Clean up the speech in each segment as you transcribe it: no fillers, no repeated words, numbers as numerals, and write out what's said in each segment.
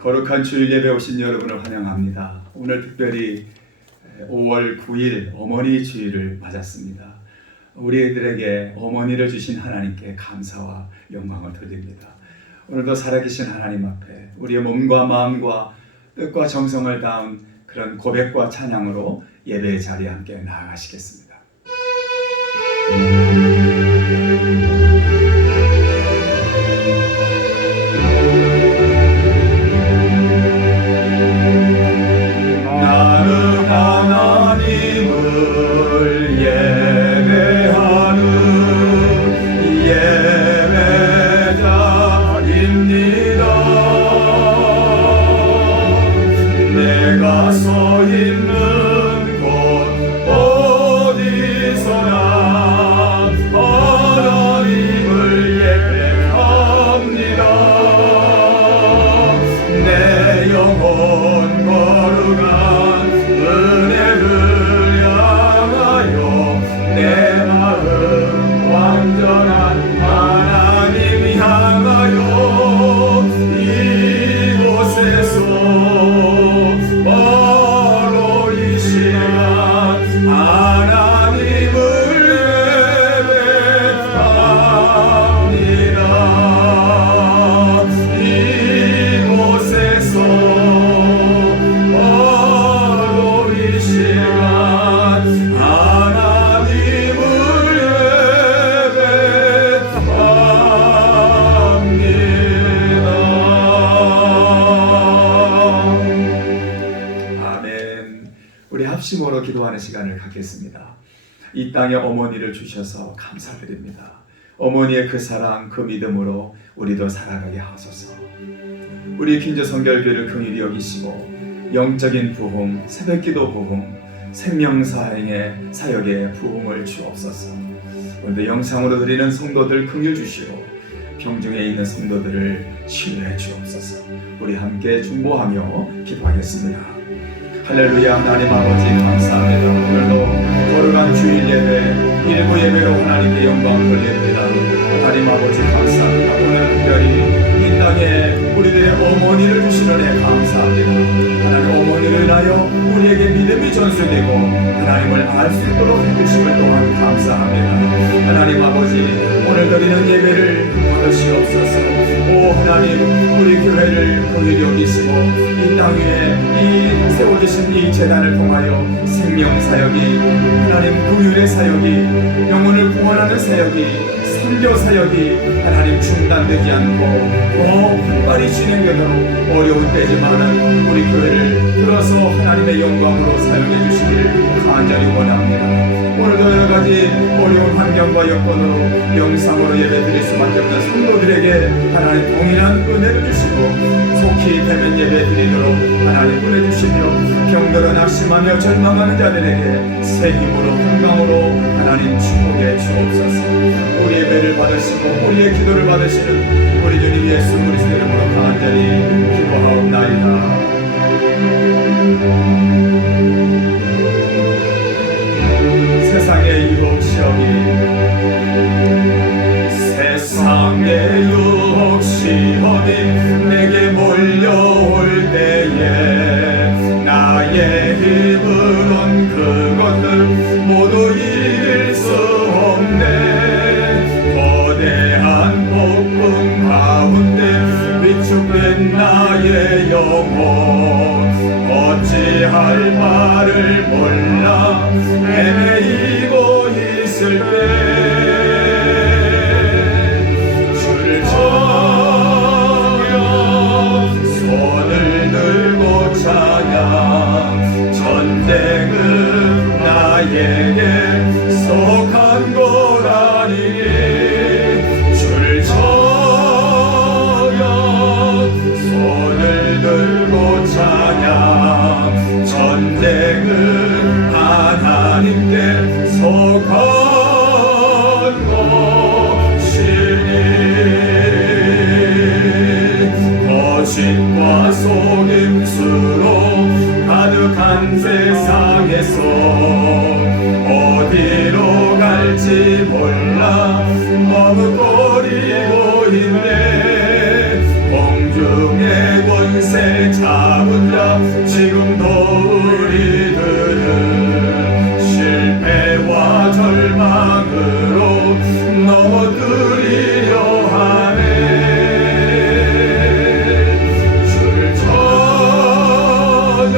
거룩한 주일 예배 오신 여러분을 환영합니다. 오늘 특별히 5월 9일 어머니 주일을 맞았습니다. 우리들에게 어머니를 주신 하나님께 감사와 영광을 돌립니다. 오늘도 살아계신 하나님 앞에 우리의 몸과 마음과 뜻과 정성을 다한 그런 고백과 찬양으로 예배의 자리에 함께 나아가시겠습니다. 합심으로 기도하는 시간을 갖겠습니다. 이 땅에 어머니를 주셔서 감사드립니다. 어머니의 그 사랑, 그 믿음으로 우리도 살아가게 하소서. 우리 퀸즈성결교회를 긍휼히 여기시고 영적인 부흥, 새벽기도 부흥, 생명사행의 사역에 부흥을 주옵소서. 오늘도 영상으로 드리는 성도들 긍휼 주시고 병중에 있는 성도들을 치유해 주옵소서. 우리 함께 중보하며 기도하겠습니다. 할렐루야. 하나님 아버지 감사합니다. 오늘도 거룩한 주일 예배, 일부 예배로 하나님께 영광 돌립니다. 하나님 아버지 감사합니다. 오늘 특별히 이 땅에 우리들의 어머니를 주시는 애 감사합니다. 하나님 어머니를 인하여 우리에게 믿음이 전수되고 하나님을 알 수 있도록 해주심을 또한 감사합니다. 하나님 아버지 오늘 드리는 예배를 받으시옵소서. 오 하나님 우리 교회를 긍휼히 여기시고 이 땅 위에 이 세워주신 이 재단을 통하여 생명사역이 하나님 긍휼의 사역이 영혼을 구원하는 사역이 선교 사역이 하나님 중단되지 않고 더 활발히 진행되도록 어려운 때지만은 우리 교회를 들어서 하나님의 영광으로 사용해 주시기를 간절히 원합니다. 오늘도 여러가지 어려운 환경과 여건으로 영상으로 예배드릴 수밖에 없는 성도들에게 하나님 동일한 은혜를 주시고 속히 대면 예배드리도록 하나님 보내주시며 병들어 낙심하며 절망하는 자들에게 새 힘으로 건강으로 하나님 축복해 주옵소서. 우리 예배를 받으시고 우리의 기도를 받으시는 우리 주님 예수 그리스도 이름으로 간절히 기도하옵나이다. 세상의 유혹 시험이 세상의 유혹 시험이 내게 몰려올 때에 나의 힘으론 그것들 모두 이길 수 없네. 거대한 폭풍 가운데 위축된 나의 영혼 어찌할 바를 몰라 헤매이고 있을 때 주를 청하며 손을 들고 찬양 전쟁은 나에게 속한 거라니 주를 청하며 손을 들고 찬양 전쟁은 하나님께 속한 것이니 거짓과 속임수로 가득한 세상에서 어디로 갈지 몰라 머뭇거리고 있네 공중의 권세 잡은 자 지금도 우리들은 실패와 절망으로 넘어뜨리려 하네 주를 청하며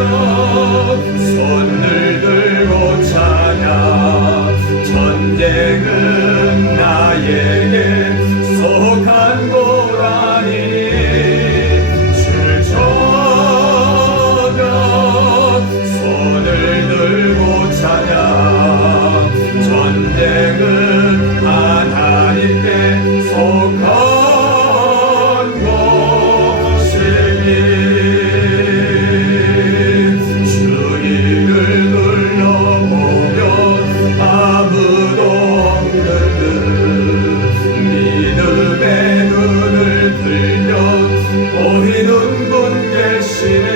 손을 들고 찬양 전쟁은 나에게 속한 거라니 주를 청하며 손을 들고 찬양 전쟁은 하나님께 속한 것이니 주위를 둘러보며 아무도 없는 듯 믿음의 눈을 들려 보이는 분 계시네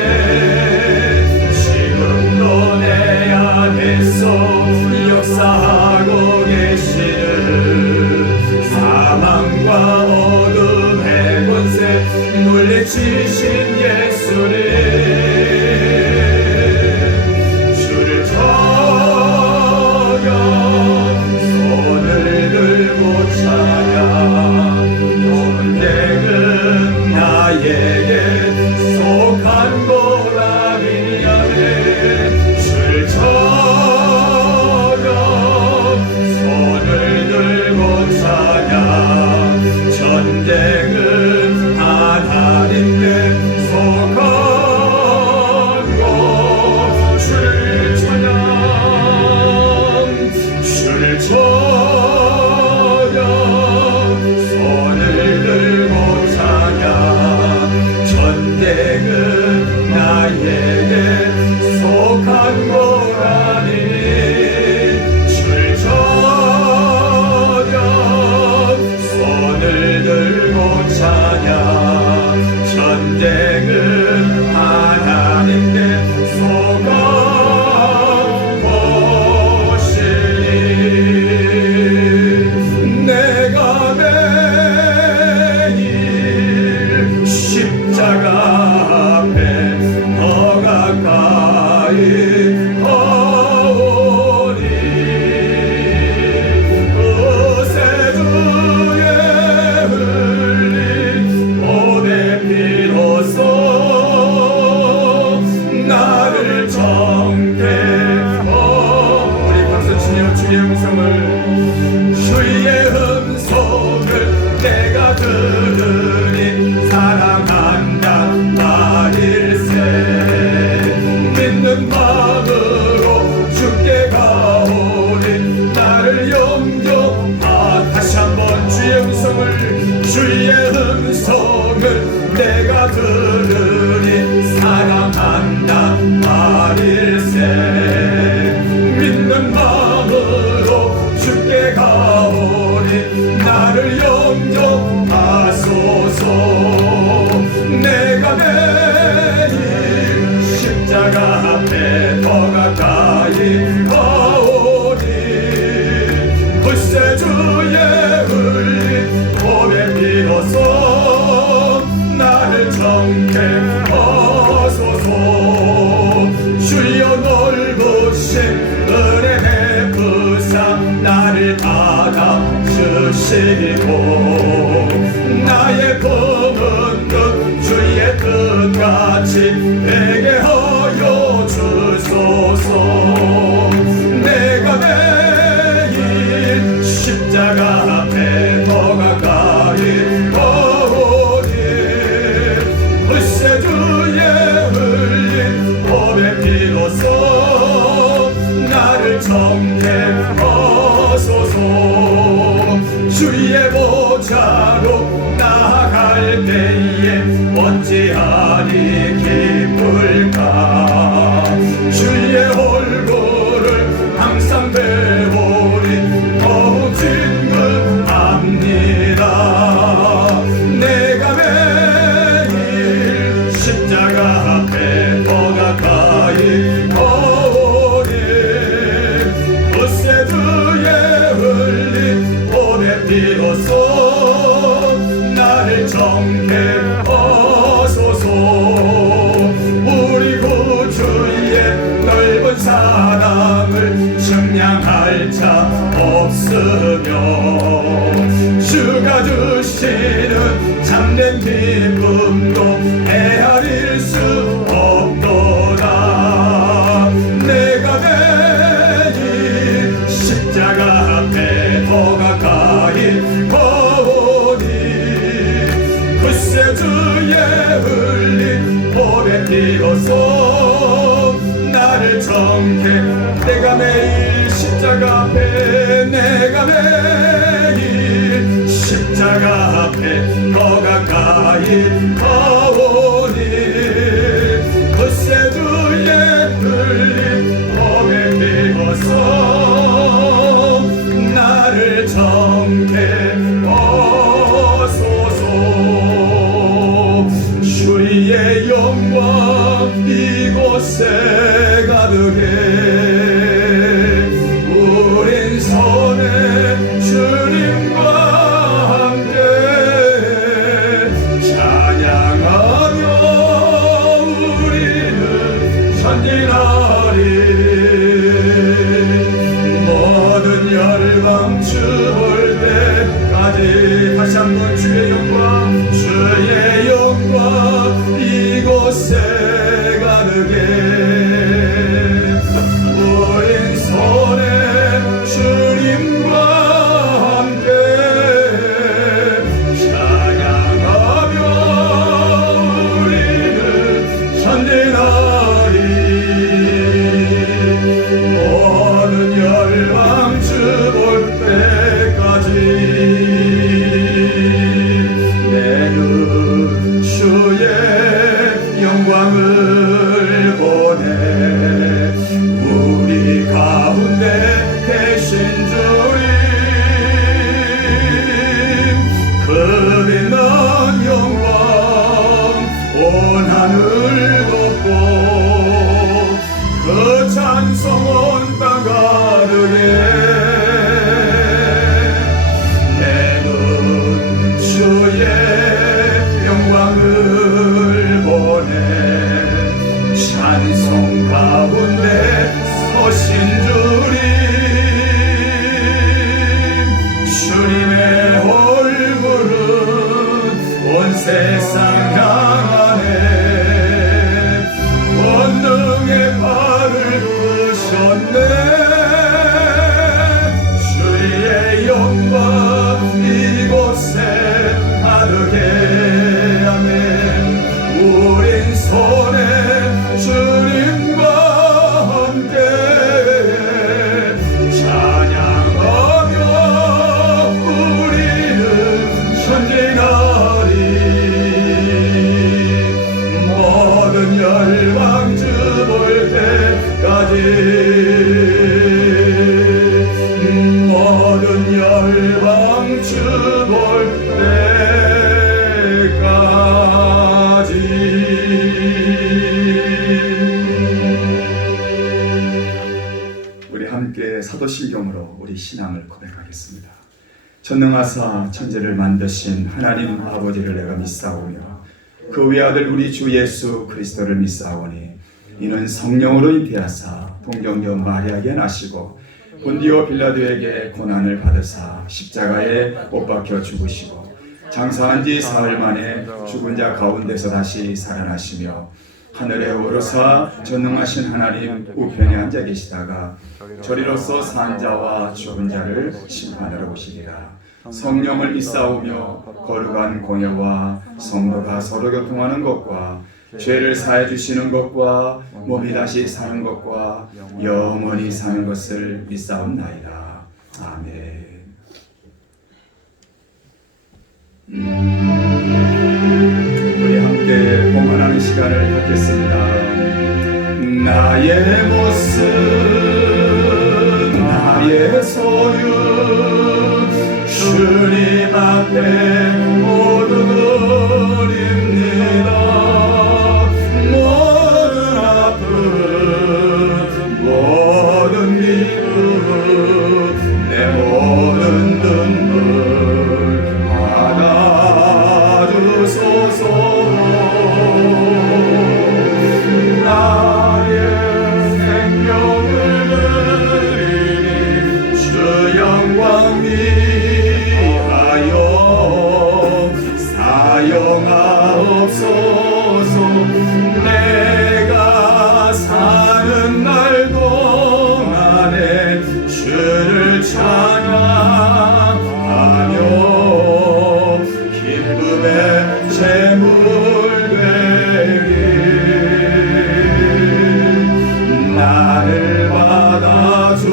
지금도 내 안에서 역사하고 계시는 사망과 어둠의 권세 물리치신 예수님 주를 청하며 손을 들고 찬양 전쟁은 나에게 속한 거라니 아멘 주를 청하며 손을 들고 찬양 전쟁은 하나님께 속한 것 주를 찬양 주를 청하며 손을 들고 찬양 전쟁은 나에게 속한 거라니 주를 청하며 손을 들고 찬양 전쟁은 하나님께 속한 것이니 내가 매일 십자가 앞에 더 가까이 가오니 그새 주의 흘린 보배 피로써 나를 정케 우리 박수 치며 주의 음성을 내가 들으니 사랑한다 말일세 믿는 마음으로 주께 가오니 나를 영접하 다시 한번 주의 음성을 내가 들으니 사랑한다 말일세 믿는 마음으로 주께 가오니 나를 영접하소서 내가 매일 십자가 앞에 더 가까이 가오니 글쎄 주의 흘린 보배 비로소 나를 정케 하소서 주여 넓으신 은혜 베푸사 나를 받아 주시고 나의 품은 것 주의 뜻같이 되게 하여 주소서 내가 나를 정케하소서. 주의 보좌로 나아갈 때에 어찌하리 기쁠까. 주의 얼굴을 항상 배우리 더욱 진급합니다. 내가 매일 십자가 앞에 더 가까이 거오니 그새 주의 흘린 보배 비로소 나를 정케하소서. 우리 구주의 넓은 사랑을 측량할 자 없으며 주가 주시는 참된 기쁨도 헤아릴 수 없도다. 내가 매일 십자가 앞에 더 가까이 거오니 그새 주의 흘린 보배 비로소 나를 정케. 내가 매일 십자가 앞에 내가 매일 십자가 앞에 더 가까이 가오니 그새 주의 흘린 보배 비로소 나를 정케하소서. 주의 영광 이곳에 가득해 우린 선의 주님과 함께 찬양하며 우리는 전진하리. 모든 열방 주볼 때까지 다시 한번 주의 영광 주의 영광 이곳에 가득해 우린 선의 주님과 함께 찬양하며 우리는 전진하리. 모든 열방 주볼 때까지 내는 주의 영광을 보내 우리 가운데 계신 주님 그 빛난 영광 온 하늘 덮고 그 찬송 온 땅 가득해 내는 주의 영광을 보내 찬송 가운데 서신 주님 주님의 얼굴은 온 세상 향하네 권능의 발을 드셨네 주의 영광 이곳에 가득해 아멘. 우린 손에 주님과 함께 찬양하며 우리는 전진하리. 모든 열방 주볼 때까지 모든 열방 주볼 때까지. 우리 함께 사도신경으로 우리 신앙을 고백하겠습니다. 전능하사 천지를 만드신 하나님 아버지를 내가 믿사오며 그 외아들 우리 주 예수 그리스도를 믿사오니 이는 성령으로 잉태하사 동정녀 마리아에게 나시고 본디오 빌라도에게 고난을 받으사 십자가에 못 박혀 죽으시고 장사한 지 사흘 만에 죽은 자 가운데서 다시 살아나시며 하늘에 오르사 전능하신 하나님 우편에 앉아 계시다가 저리로서 산 자와 죽은 자를 심판하러 오시리라. 성령을 믿사오며 거룩한 공예와 성도가 서로 교통하는 것과 죄를 사해 주시는 것과 몸이 다시 사는 것과 영원히 사는 것을 믿사옵나이다. 아멘. 우리 함께 봉헌하는 시간을 갖겠습니다. 나의 모습 나의 소유 주님 앞에 모두 드립니다. 모든 아픔 모든 기쁨 내 모든 눈물 받아주소서. 나의 생명을 드리니 주 영광 위하여 사용하옵소서. 내가 사는 날 동안에 주를 찬양하며 기쁨의 제물 되리. 나를 받아주소서.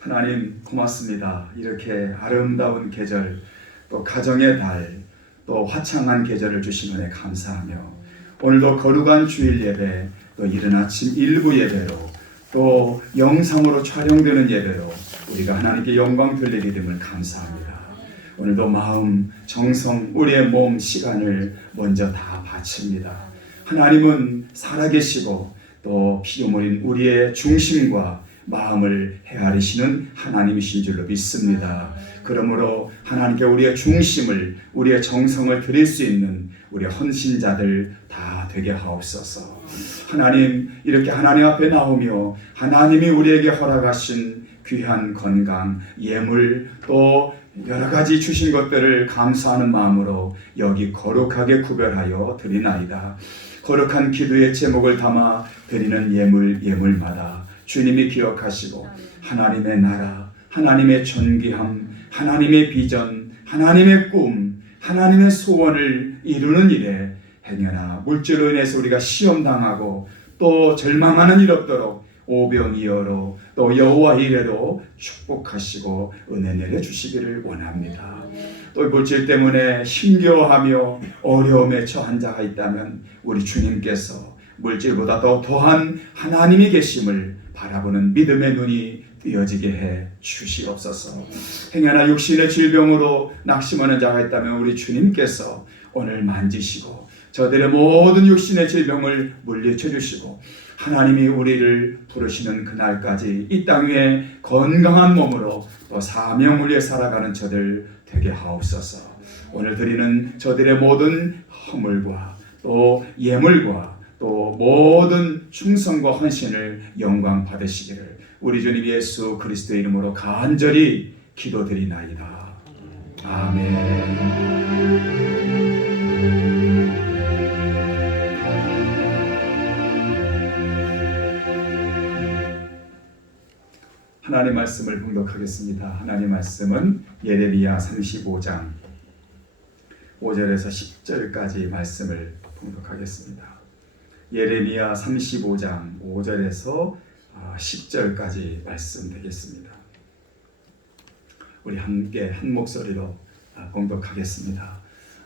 하나님 고맙습니다. 이렇게 아름다운 계절, 또 가정의 달, 또 화창한 계절을 주신 은혜 감사하며 오늘도 거룩한 주일 예배, 또 이른 아침 일부 예배로, 또 영상으로 촬영되는 예배로 우리가 하나님께 영광 돌리게 됨을 감사합니다. 오늘도 마음, 정성, 우리의 몸, 시간을 먼저 다 바칩니다. 하나님은 살아계시고 또 피조물인 우리의 중심과 마음을 헤아리시는 하나님이신 줄로 믿습니다. 그러므로 하나님께 우리의 중심을, 우리의 정성을 드릴 수 있는 우리 헌신자들 다 되게 하옵소서. 하나님, 이렇게 하나님 앞에 나오며 하나님이 우리에게 허락하신 귀한 건강, 예물, 또 여러 가지 주신 것들을 감사하는 마음으로 여기 거룩하게 구별하여 드리나이다. 거룩한 기도의 제목을 담아 드리는 예물마다 주님이 기억하시고 하나님의 나라, 하나님의 존귀함, 하나님의 비전, 하나님의 꿈, 하나님의 소원을 이루는 일에 행여나 물질로 인해서 우리가 시험당하고 또 절망하는 일 없도록 오병이어로 또 여호와 이레로 축복하시고 은혜 내려주시기를 원합니다. 또 물질 때문에 힘겨워하며 어려움에 처한 자가 있다면 우리 주님께서 물질보다 더 더한 하나님이 계심을 바라보는 믿음의 눈이 뜨여지게 해 주시옵소서. 행여나 육신의 질병으로 낙심하는 자가 있다면 우리 주님께서 오늘 만지시고 저들의 모든 육신의 질병을 물리쳐 주시고 하나님이 우리를 부르시는 그날까지 이 땅 위에 건강한 몸으로 또 사명을 위해 살아가는 저들 되게 하옵소서. 오늘 드리는 저들의 모든 허물과 또 예물과 또 모든 충성과 헌신을 영광 받으시기를 우리 주님 예수 그리스도의 이름으로 간절히 기도드리나이다. 아멘. 하나님의 말씀을 봉독하겠습니다. 하나님의 말씀은 예레미야 35장 5절에서 10절까지 말씀을 봉독하겠습니다. 예레미야 35장 5절에서 10절까지 말씀 되겠습니다. 우리 함께 한 목소리로 봉독하겠습니다.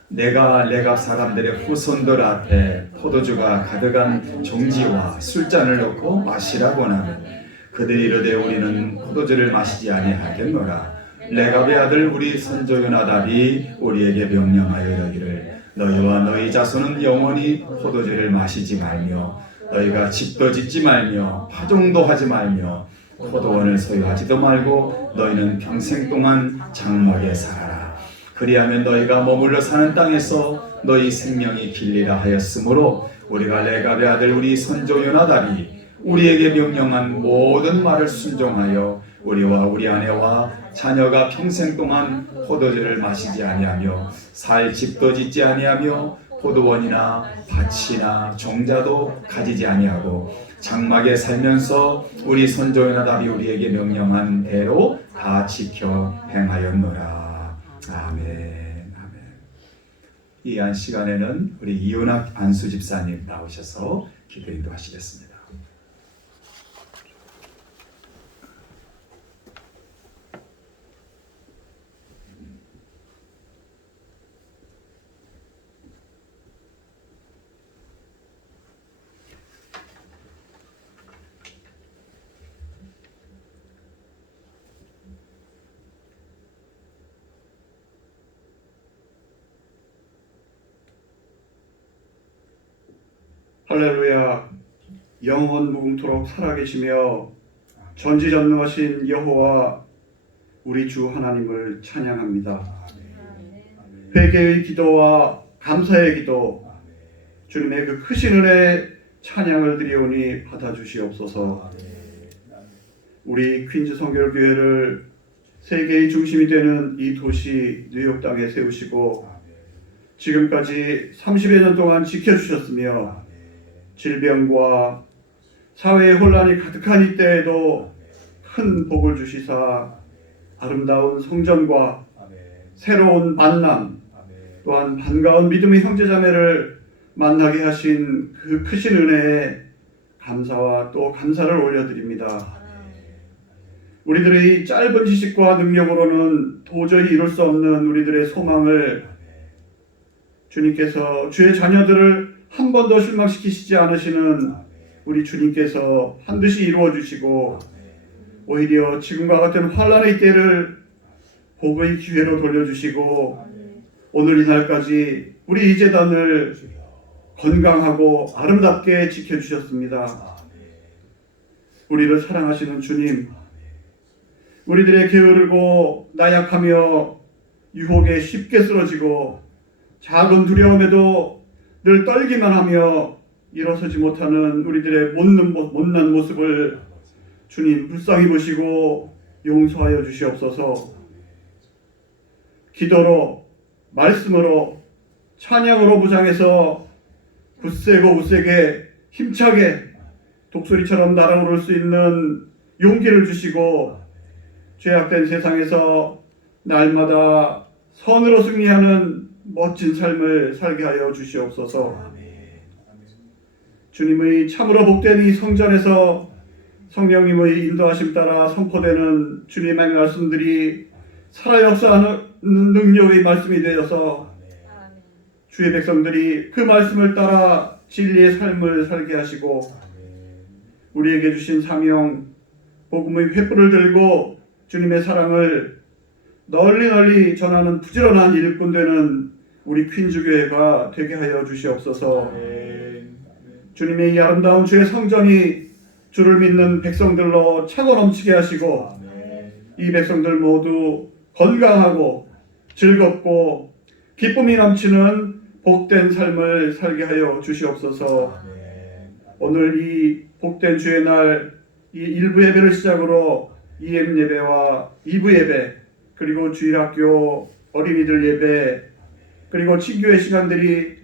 내가 레갑 사람들의 후손들 앞에 포도주가 가득한 종지와 술잔을 넣고 마시라고 하면 그들이 이르되 우리는 포도주를 마시지 아니하겠노라. 레갑의 아들 우리 선조 요나답이 우리에게 명령하여 이르기를 너희와 너희 자손은 영원히 포도주를 마시지 말며 너희가 집도 짓지 말며 파종도 하지 말며 포도원을 소유하지도 말고 너희는 평생 동안 장막에 살아라. 그리하면 너희가 머물러 사는 땅에서 너희 생명이 길리라 하였으므로 우리가 레갑의 아들 우리 선조 요나답이 우리에게 명령한 모든 말을 순종하여 우리와 우리 아내와 자녀가 평생 동안 포도주를 마시지 아니하며 살 집도 짓지 아니하며 포도원이나 밭이나 종자도 가지지 아니하고 장막에 살면서 우리 선조 요나답이 우리에게 명령한 대로 다 지켜 행하였노라. 아멘. 아멘. 이 시간에는 우리 이은학 안수 집사님 나오셔서 기도 인도하시겠습니다. 할렐루야. 영원 무궁토록 살아계시며 전지전능하신 여호와 우리 주 하나님을 찬양합니다. 회개의 기도와 감사의 기도, 주님의 그 크신 은혜 찬양을 드리오니 받아주시옵소서. 우리 퀸즈 성결교회를 세계의 중심이 되는 이 도시 뉴욕 땅에 세우시고 지금까지 30여 년 동안 지켜주셨으며 질병과 사회의 혼란이 가득한 이때에도 큰 복을 주시사 아름다운 성전과 새로운 만남, 또한 반가운 믿음의 형제자매를 만나게 하신 그 크신 은혜에 감사와 또 감사를 올려드립니다. 우리들의 짧은 지식과 능력으로는 도저히 이룰 수 없는 우리들의 소망을 주님께서 주의 자녀들을 한 번도 실망시키시지 않으시는 우리 주님께서 반드시 이루어 주시고 오히려 지금과 같은 환란의 때를 복의 기회로 돌려주시고 오늘 이날까지 우리 이 재단을 건강하고 아름답게 지켜주셨습니다. 우리를 사랑하시는 주님, 우리들의 게으르고 나약하며 유혹에 쉽게 쓰러지고 작은 두려움에도 늘 떨기만 하며 일어서지 못하는 우리들의 못난 모습을 주님 불쌍히 보시고 용서하여 주시옵소서. 기도로, 말씀으로, 찬양으로 무장해서 굳세고 굳세게 힘차게 독수리처럼 날아오를 수 있는 용기를 주시고 죄악된 세상에서 날마다 선으로 승리하는 멋진 삶을 살게 하여 주시옵소서. 주님의 참으로 복된 이 성전에서 성령님의 인도하심 따라 선포되는 주님의 말씀들이 살아 역사하는 능력의 말씀이 되어서 주의 백성들이 그 말씀을 따라 진리의 삶을 살게 하시고 우리에게 주신 사명, 복음의 횃불을 들고 주님의 사랑을 널리 전하는 부지런한 일꾼 되는 우리 퀸즈교회가 되게 하여 주시옵소서. 주님의 이 아름다운 주의 성전이 주를 믿는 백성들로 차고 넘치게 하시고 이 백성들 모두 건강하고 즐겁고 기쁨이 넘치는 복된 삶을 살게 하여 주시옵소서. 오늘 이 복된 주의 날 이 1부 예배를 시작으로 EM 예배와 2부 예배 그리고 주일학교 어린이들 예배 그리고 친교회 시간들이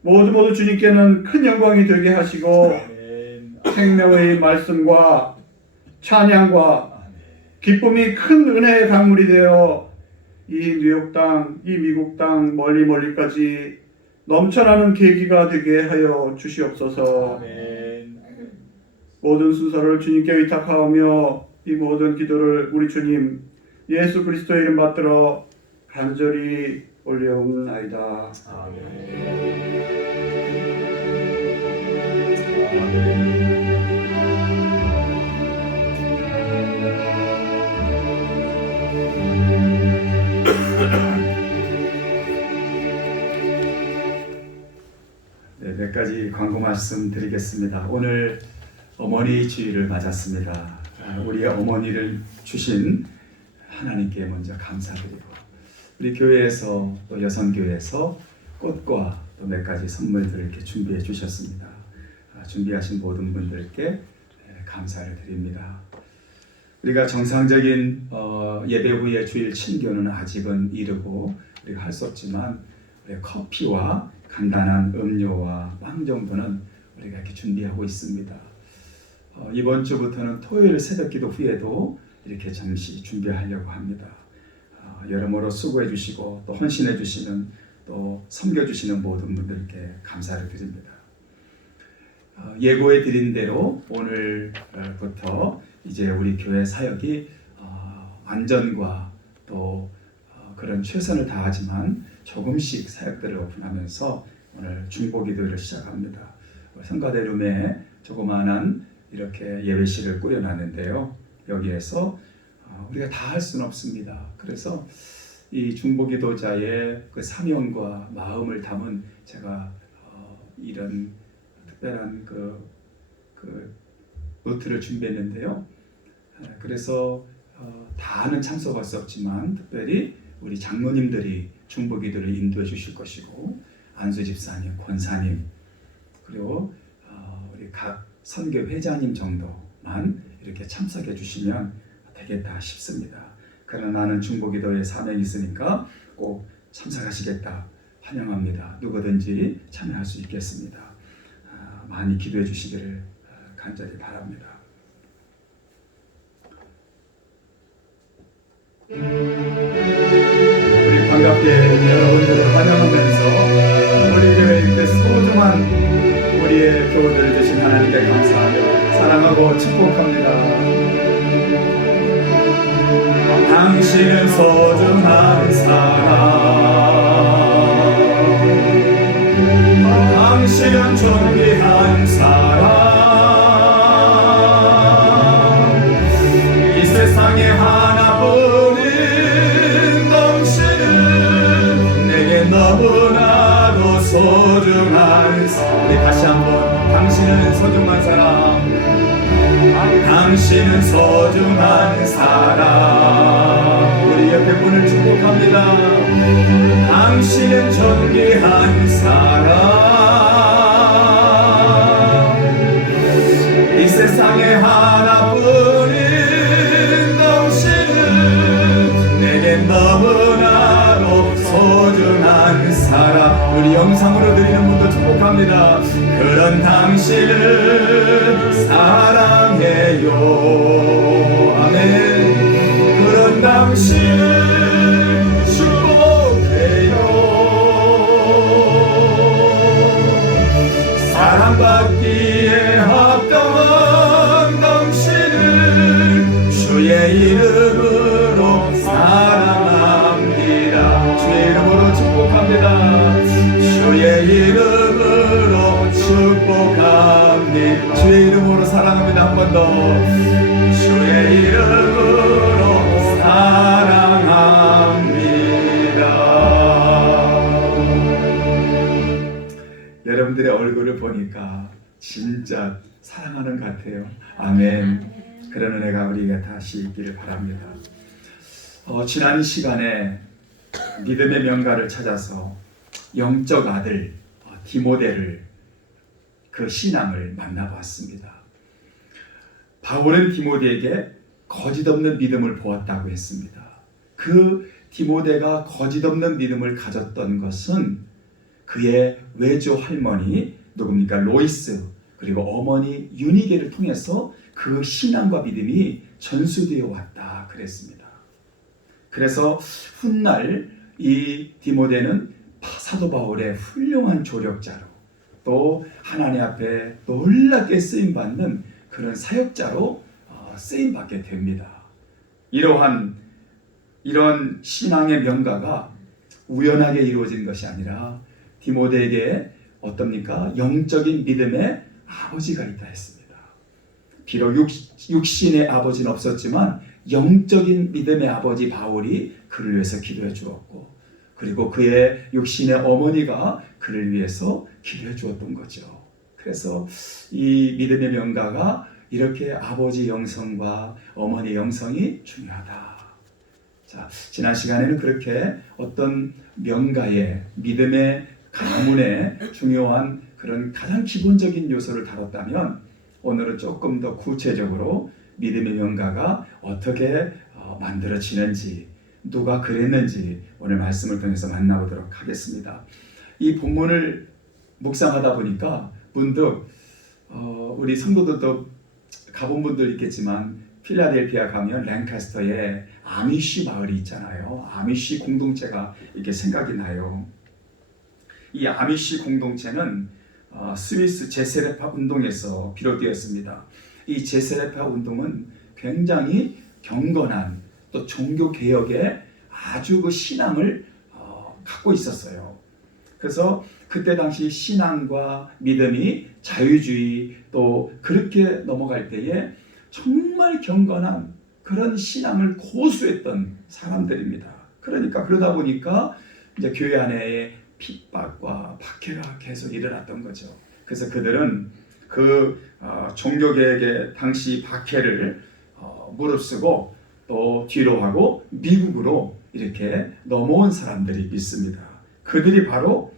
모두 주님께는 큰 영광이 되게 하시고 생명의 말씀과 찬양과 기쁨이 큰 은혜의 강물이 되어 이 뉴욕 땅, 이 미국 땅 멀리까지 넘쳐나는 계기가 되게 하여 주시옵소서. 모든 순서를 주님께 의탁하오며 이 모든 기도를 우리 주님 예수 그리스도의 이름 받들어 간절히 올려옵나이다. 네, 몇 가지 광고 말씀 드리겠습니다. 오늘 어머니 주일을 맞았습니다. 우리 어머니를 주신 하나님께 먼저 감사드리고 우리 교회에서 또 여성교회에서 꽃과 또 몇 가지 선물들을 이렇게 준비해 주셨습니다. 준비하신 모든 분들께 감사를 드립니다. 우리가 정상적인 예배 후에 주일 친교는 아직은 이르고 우리가 할 수 없지만 우리 커피와 간단한 음료와 빵 정도는 우리가 이렇게 준비하고 있습니다. 이번 주부터는 토요일 새벽기도 후에도 이렇게 잠시 준비하려고 합니다. 여러모로 수고해 주시고 또 헌신해 주시는 또 섬겨 주시는 모든 분들께 감사를 드립니다. 예고해 드린 대로 오늘부터 이제 우리 교회 사역이 안전과 또 그런 최선을 다하지만 조금씩 사역들을 오픈하면서 오늘 중보기도를 시작합니다. 성가대룸에 조그마한 이렇게 예배실을 꾸려놨는데요. 여기에서 우리가 다 할 수는 없습니다. 그래서 이 중보기도자의 그 사명과 마음을 담은 제가 이런 특별한 그 노트를 준비했는데요. 그래서 다는 참석할 수 없지만 특별히 우리 장로님들이 중보기도를 인도해 주실 것이고 안수 집사님, 권사님 그리고 우리 각 선교 회장님 정도만 이렇게 참석해 주시면 되겠다 싶습니다. 그러나 나는 중보기도에 사명이 있으니까 꼭 참석하시겠다 환영합니다. 누구든지 참여할 수 있겠습니다. 많이 기도해 주시기를 간절히 바랍니다. 우리 반갑게 여러분들을 환영하면서 우리 교회에 이렇게 소중한 우리의 교우들을 주신 하나님께 감사하며 사랑하고 축복합니다. 당신은 소중한 사람, 당신은 존귀한 사람, 이 세상에 하나뿐인 당신은 내게 너무나도 소중한 사람. 우리 다시 한번 당신은 소중한 사람, 당신은 소중한 사람. 우리 옆에 분을 축복합니다. 당신은 존귀한 사람, 이 세상에 하나뿐인 당신은 내게 너무나도 소중한 사람. 우리 영상으로 드리는 분도 축복합니다. 그런 당신을 사랑해요. 아멘. 그런 당신을 축복해요. 사랑받기에 합당한 당신을 주의 이름으로 사랑합니다. 주의 이름으로 축복합니다. 주의 이름으로 축복합니다. 주의 이름으로 사랑합니다. 한 번 더. 주의 이름으로 사랑합니다. 여러분들의 얼굴을 보니까 진짜 사랑하는 것 같아요. 아멘. 그런 은혜가 우리가 다시 있기를 바랍니다. 지난 시간에 믿음의 명가를 찾아서 영적 아들 디모데를 그 신앙을 만나봤습니다. 바울은 디모데에게 거짓없는 믿음을 보았다고 했습니다. 그 디모데가 거짓없는 믿음을 가졌던 것은 그의 외조 할머니 누굽니까? 로이스 그리고 어머니 유니게를 통해서 그 신앙과 믿음이 전수되어 왔다 그랬습니다. 그래서 훗날 이 디모데는 사도 바울의 훌륭한 조력자로 또 하나님 앞에 놀랍게 쓰임받는 그런 사역자로 쓰임받게 됩니다. 이런 신앙의 명가가 우연하게 이루어진 것이 아니라 디모데에게 어떻습니까? 영적인 믿음의 아버지가 있다 했습니다. 비록 육신의 아버지는 없었지만 영적인 믿음의 아버지 바울이 그를 위해서 기도해 주었고 그리고 그의 육신의 어머니가 그를 위해서 기도해 주었던 거죠. 그래서 이 믿음의 명가가 이렇게 아버지 영성과 어머니 영성이 중요하다. 자, 지난 시간에는 그렇게 어떤 명가의 믿음의 가문의 중요한 그런 가장 기본적인 요소를 다뤘다면 오늘은 조금 더 구체적으로 믿음의 명가가 어떻게 만들어지는지 누가 그랬는지 오늘 말씀을 통해서 만나보도록 하겠습니다. 이 본문을 묵상하다 보니까 문득 우리 성도들도 가본 분들 있겠지만 필라델피아 가면 랭카스터에 아미시 마을이 있잖아요. 아미시 공동체가 이렇게 생각이 나요. 이 아미시 공동체는 스위스 제세례파 운동에서 비롯되었습니다. 이 제세례파 운동은 굉장히 경건한 또 종교 개혁에 아주 그 신앙을 갖고 있었어요. 그래서 그때 당시 신앙과 믿음이 자유주의 또 그렇게 넘어갈 때에 정말 경건한 그런 신앙을 고수했던 사람들입니다. 그러다 보니까 이제 교회 안에 핍박과 박해가 계속 일어났던 거죠. 그래서 그들은 그 종교개혁의 당시 박해를 무릅쓰고 또 뒤로 하고 미국으로 이렇게 넘어온 사람들이 있습니다. 그들이 바로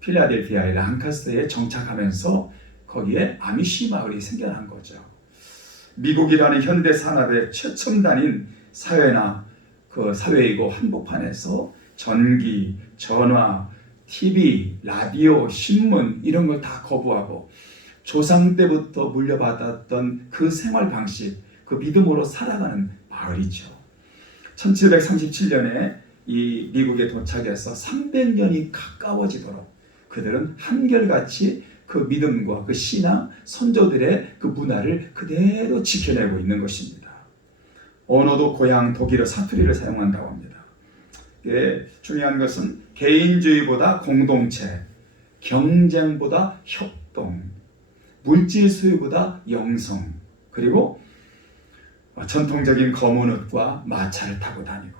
필라델피아의 랑카스터에 정착하면서 거기에 아미시 마을이 생겨난 거죠. 미국이라는 현대 산업의 최첨단인 사회나 그 사회이고 한복판에서 전기, 전화, TV, 라디오, 신문 이런 걸 다 거부하고 조상 때부터 물려받았던 그 생활 방식, 그 믿음으로 살아가는 마을이죠. 1737년에 이 미국에 도착해서 300년이 가까워지도록 그들은 한결같이 그 믿음과 그 신앙, 선조들의 그 문화를 그대로 지켜내고 있는 것입니다. 언어도 고향 독일어 사투리를 사용한다고 합니다. 중요한 것은 개인주의보다 공동체, 경쟁보다 협동, 물질 소유보다 영성, 그리고 전통적인 검은 옷과 마차를 타고 다니고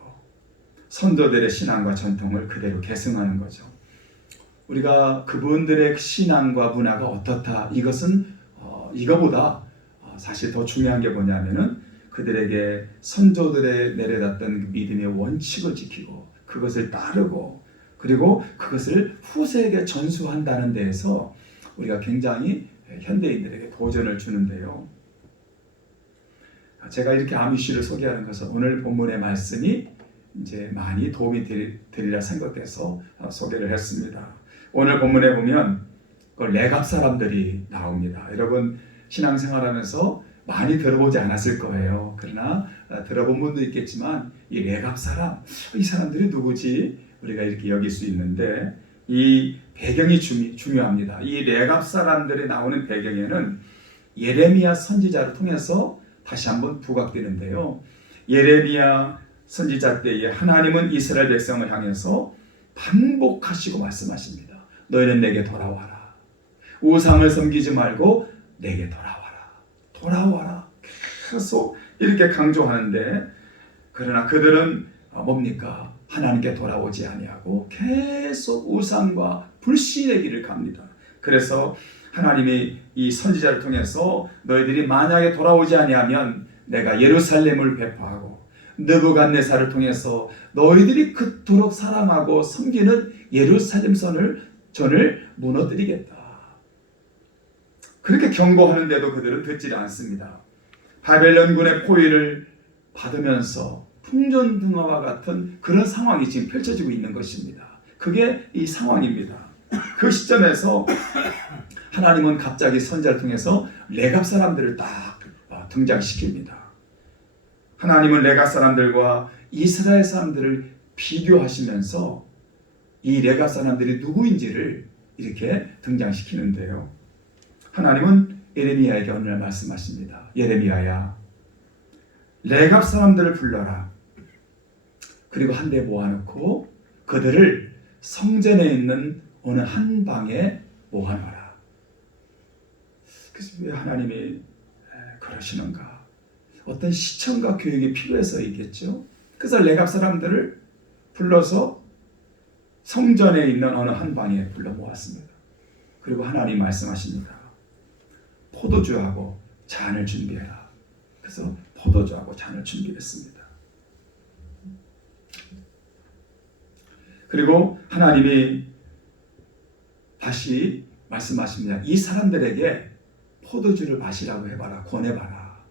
선조들의 신앙과 전통을 그대로 계승하는 거죠. 우리가 그분들의 신앙과 문화가 어떻다, 이것은 이거보다 사실 더 중요한 게 뭐냐면은 그들에게 선조들의 내려놨던 믿음의 원칙을 지키고 그것을 따르고 그리고 그것을 후세에게 전수한다는 데에서 우리가 굉장히 현대인들에게 도전을 주는데요. 제가 이렇게 아미시를 소개하는 것은 오늘 본문의 말씀이 이제 많이 도움이 되리라 생각해서 소개를 했습니다. 오늘 본문에 보면 그 레갑 사람들이 나옵니다. 여러분 신앙생활하면서 많이 들어보지 않았을 거예요. 그러나 들어본 분도 있겠지만 이 레갑 사람, 이 사람들이 누구지? 우리가 이렇게 여길 수 있는데 이 배경이 중요합니다. 이 레갑 사람들이 나오는 배경에는 예레미야 선지자를 통해서 다시 한번 부각되는데요. 예레미야 선지자 때에 하나님은 이스라엘 백성을 향해서 반복하시고 말씀하십니다. 너희는 내게 돌아와라. 우상을 섬기지 말고 내게 돌아와라. 돌아와라. 계속 이렇게 강조하는데 그러나 그들은 뭡니까? 하나님께 돌아오지 아니하고 계속 우상과 불신의 길을 갑니다. 그래서 하나님이 이 선지자를 통해서 너희들이 만약에 돌아오지 아니하면 내가 예루살렘을 배파하고 느부갓네살을 통해서 너희들이 그토록 사랑하고 섬기는 예루살렘 전을 무너뜨리겠다. 그렇게 경고하는데도 그들은 듣지 않습니다. 바벨론군의 포위를 받으면서 풍전등화와 같은 그런 상황이 지금 펼쳐지고 있는 것입니다. 그게 이 상황입니다. 그 시점에서 하나님은 갑자기 선지자를 통해서 레갑 사람들을 딱 등장시킵니다. 하나님은 레갑 사람들과 이스라엘 사람들을 비교하시면서 이 레갑 사람들이 누구인지를 이렇게 등장시키는데요. 하나님은 예레미야에게 어느 날 말씀하십니다. 예레미야야, 레갑 사람들을 불러라. 그리고 한데 모아놓고 그들을 성전에 있는 어느 한 방에 모아놔라. 그래서 왜 하나님이 그러시는가? 어떤 시청과 교육이 필요해서이겠죠. 그래서 레갑 사람들을 불러서 성전에 있는 어느 한 방에 불러 모았습니다. 그리고 하나님 말씀하십니다. 포도주하고 잔을 준비해라. 그래서 포도주하고 잔을 준비했습니다. 그리고 하나님이 다시 말씀하십니다. 이 사람들에게 포도주를 마시라고 해봐라. 권해봐라.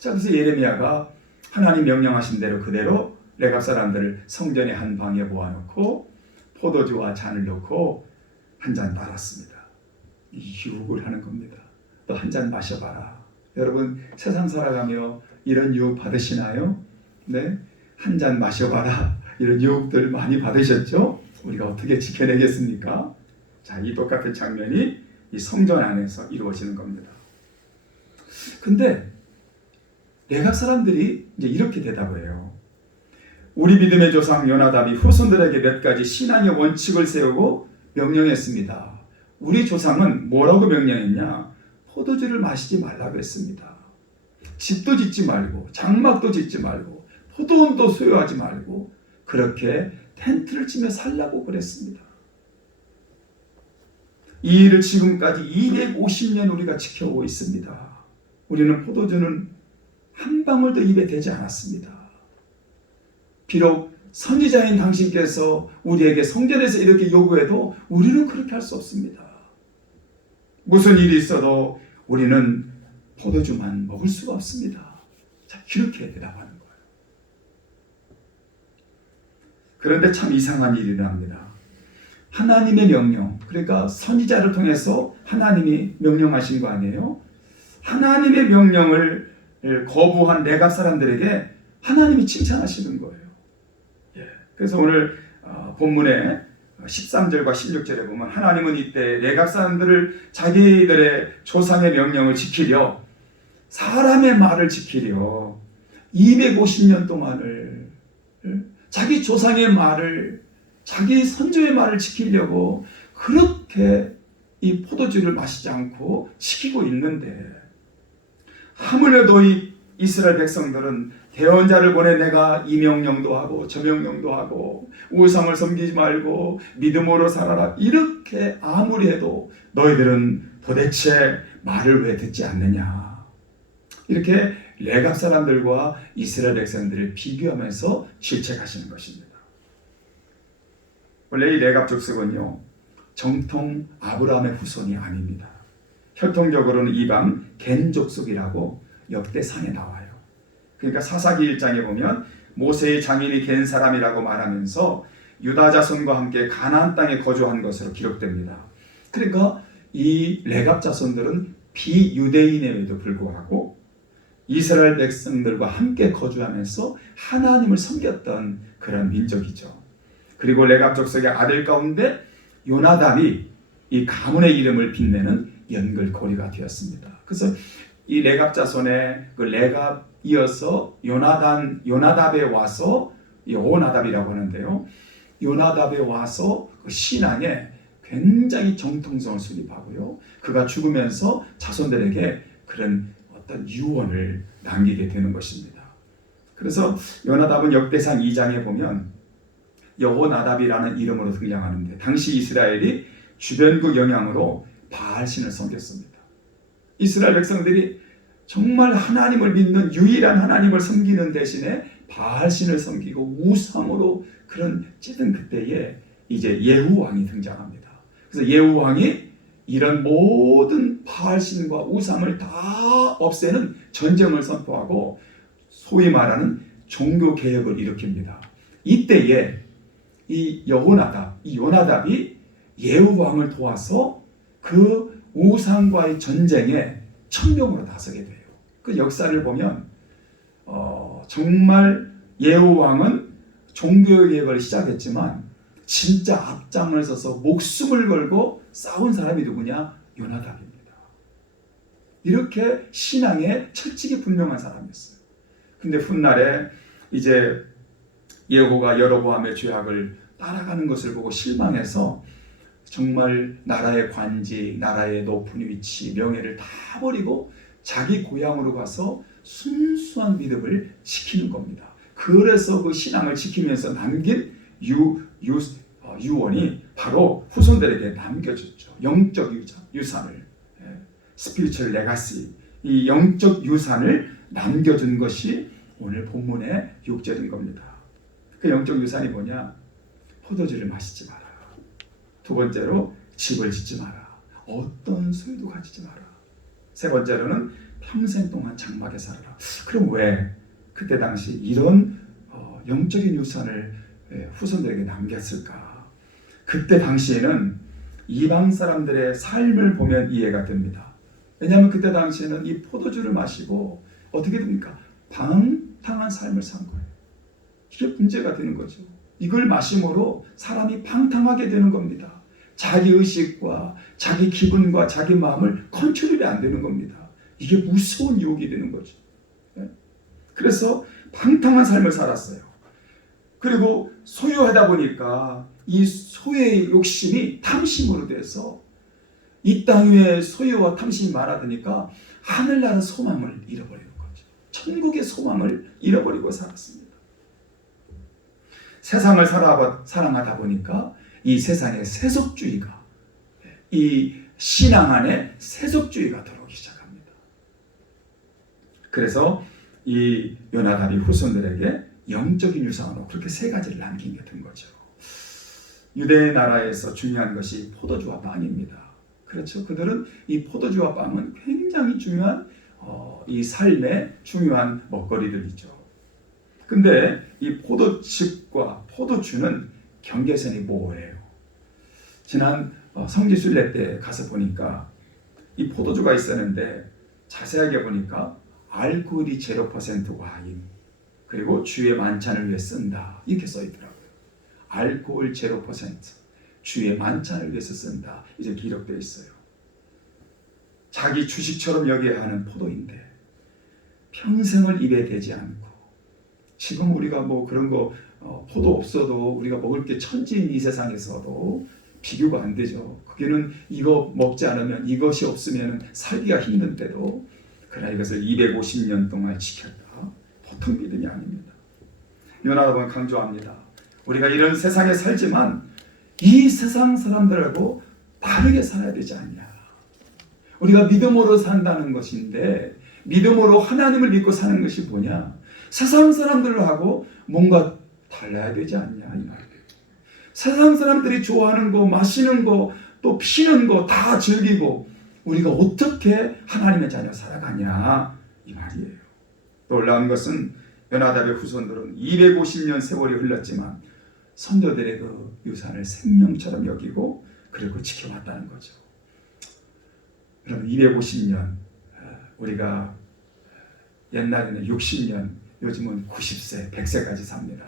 자, 그래서 예레미야가 하나님 명령하신 대로 그대로 레갑 사람들을 성전의 한 방에 모아놓고 포도주와 잔을 넣고 한 잔 따랐습니다. 이 유혹을 하는 겁니다. 또 한 잔 마셔봐라. 여러분 세상 살아가며 이런 유혹 받으시나요? 네, 한 잔 마셔봐라 이런 유혹들 많이 받으셨죠? 우리가 어떻게 지켜내겠습니까? 자, 이 똑같은 장면이 이 성전 안에서 이루어지는 겁니다. 근데 레갑 사람들이 이제 이렇게 대답을 해요. 우리 믿음의 조상 요나답이 후손들에게 몇 가지 신앙의 원칙을 세우고 명령했습니다. 우리 조상은 뭐라고 명령했냐? 포도주를 마시지 말라고 했습니다. 집도 짓지 말고 장막도 짓지 말고 포도원도 소유하지 말고 그렇게 텐트를 치며 살라고 그랬습니다. 이 일을 지금까지 250년 우리가 지켜오고 있습니다. 우리는 포도주는 한 방울도 입에 대지 않았습니다. 비록 선지자인 당신께서 우리에게 성전에서 이렇게 요구해도 우리는 그렇게 할 수 없습니다. 무슨 일이 있어도 우리는 포도주만 먹을 수가 없습니다. 자, 이렇게 대답하는 거예요. 그런데 참 이상한 일이 일어납니다. 하나님의 명령, 그러니까 선지자를 통해서 하나님이 명령하신 거 아니에요? 하나님의 명령을 거부한 레갑 사람들에게 하나님이 칭찬하시는 거예요. 그래서 오늘 본문의 13절과 16절에 보면 하나님은 이때 레갑 사람들을 자기들의 조상의 명령을 지키려 사람의 말을 지키려 250년 동안을 자기 조상의 말을 자기 선조의 말을 지키려고 그렇게 이 포도주를 마시지 않고 지키고 있는데 하물며도 이 이스라엘 백성들은 대언자를 보내 내가 이 명령도 하고 저 명령도 하고 우상을 섬기지 말고 믿음으로 살아라 이렇게 아무리 해도 너희들은 도대체 말을 왜 듣지 않느냐 이렇게 레갑 사람들과 이스라엘 백성들을 비교하면서 질책하시는 것입니다. 원래 이 레갑 족속은요 정통 아브라함의 후손이 아닙니다. 혈통적으로는 이방 겐 족속이라고 역대상에 나와요. 그러니까 사사기 1장에 보면 모세의 장인이 겐 사람이라고 말하면서 유다 자손과 함께 가나안 땅에 거주한 것으로 기록됩니다. 그러니까 이 레갑 자손들은 비유대인임에도 불구하고 이스라엘 백성들과 함께 거주하면서 하나님을 섬겼던 그런 민족이죠. 그리고 레갑 족속의 아들 가운데 요나답이 이 가문의 이름을 빛내는 연결고리가 되었습니다. 그래서 이 레갑 자손의 그 레갑 이어서 요나답에 와서 여호나답이라고 하는데요. 요나답에 와서 그 신앙에 굉장히 정통성을 수립하고요. 그가 죽으면서 자손들에게 그런 어떤 유언을 남기게 되는 것입니다. 그래서 요나답은 역대상 2장에 보면 여호나답이라는 이름으로 등장하는데 당시 이스라엘이 주변국 영향으로 바알신을 섬겼습니다. 이스라엘 백성들이 정말 하나님을 믿는 유일한 하나님을 섬기는 대신에 바알신을 섬기고 우상으로 그런 찌든 그때에 이제 예후 왕이 등장합니다. 그래서 예후 왕이 이런 모든 바알신과 우상을 다 없애는 전쟁을 선포하고 소위 말하는 종교 개혁을 일으킵니다. 이때에 이 요나답이 예후 왕을 도와서 그 우상과의 전쟁에 천명으로 나서게 돼요. 그 역사를 보면 정말 예후 왕은 종교개혁을 시작했지만 진짜 앞장을 서서 목숨을 걸고 싸운 사람이 누구냐? 요나답입니다. 이렇게 신앙에 철칙이 분명한 사람이었어요. 근데 훗날에 이제 예후가 여로보암의 죄악을 따라가는 것을 보고 실망해서 정말 나라의 관직, 나라의 높은 위치, 명예를 다 버리고 자기 고향으로 가서 순수한 믿음을 지키는 겁니다. 그래서 그 신앙을 지키면서 남긴 유언이 바로 후손들에게 남겨졌죠. 영적 유산을, 스피리추얼 레가시, 이 영적 유산을 남겨준 것이 오늘 본문의 6절인 겁니다. 그 영적 유산이 뭐냐? 포도주를 마시지 마라. 두 번째로 집을 짓지 마라. 어떤 소유도 가지지 마라. 세 번째로는 평생 동안 장막에 살아라. 그럼 왜 그때 당시 이런 영적인 유산을 후손들에게 남겼을까? 그때 당시에는 이방 사람들의 삶을 보면 이해가 됩니다. 왜냐하면 그때 당시에는 이 포도주를 마시고 어떻게 됩니까? 방탕한 삶을 산 거예요. 이게 문제가 되는 거죠. 이걸 마심으로 사람이 방탕하게 되는 겁니다. 자기 의식과 자기 기분과 자기 마음을 컨트롤이 안 되는 겁니다. 이게 무서운 유혹이 되는 거죠. 그래서 방탕한 삶을 살았어요. 그리고 소유하다 보니까 이 소유의 욕심이 탐심으로 돼서 이 땅 위에 소유와 탐심이 많아지니까 하늘나라 소망을 잃어버리는 거죠. 천국의 소망을 잃어버리고 살았습니다. 세상을 사랑하다 보니까 이 세상의 세속주의가, 이 신앙 안에 세속주의가 들어오기 시작합니다. 그래서 이 요나답이 후손들에게 영적인 유산으로 그렇게 세 가지를 남기게 된 거죠. 유대 나라에서 중요한 것이 포도주와 빵입니다. 그렇죠. 그들은 이 포도주와 빵은 굉장히 중요한 이 삶의 중요한 먹거리들이죠. 근데 이 포도즙과 포도주는 경계선이 모호해요. 지난 성지순례 때 가서 보니까 이 포도주가 있었는데 자세하게 보니까 알코올이 0% 와인, 그리고 주의 만찬을 위해 쓴다, 이렇게 써 있더라고요. 알코올 0%, 주의 만찬을 위해서 쓴다, 이제 기록되어 있어요. 자기 주식처럼 여겨야 하는 포도인데 평생을 입에 대지 않고, 지금 우리가 뭐 그런 거 포도 없어도 우리가 먹을 게 천지인 이 세상에서도 비교가 안 되죠. 거기는 이거 먹지 않으면, 이것이 없으면 살기가 힘든데도 그러나 이것을 250년 동안 지켰다. 보통 믿음이 아닙니다. 요나답은 강조합니다. 우리가 이런 세상에 살지만 이 세상 사람들하고 다르게 살아야 되지 않냐. 우리가 믿음으로 산다는 것인데, 믿음으로 하나님을 믿고 사는 것이 뭐냐? 세상 사람들하고 뭔가 달라야 되지 않냐, 이 말이에요. 세상 사람들이 좋아하는 거, 마시는 거, 또 피는 거 다 즐기고 우리가 어떻게 하나님의 자녀 살아가냐, 이 말이에요. 놀라운 것은 요나답의 후손들은 250년 세월이 흘렀지만 선조들의 그 유산을 생명처럼 여기고 그리고 지켜왔다는 거죠. 여러분, 250년, 우리가 옛날에는 60년, 요즘은 90세, 100세까지 삽니다.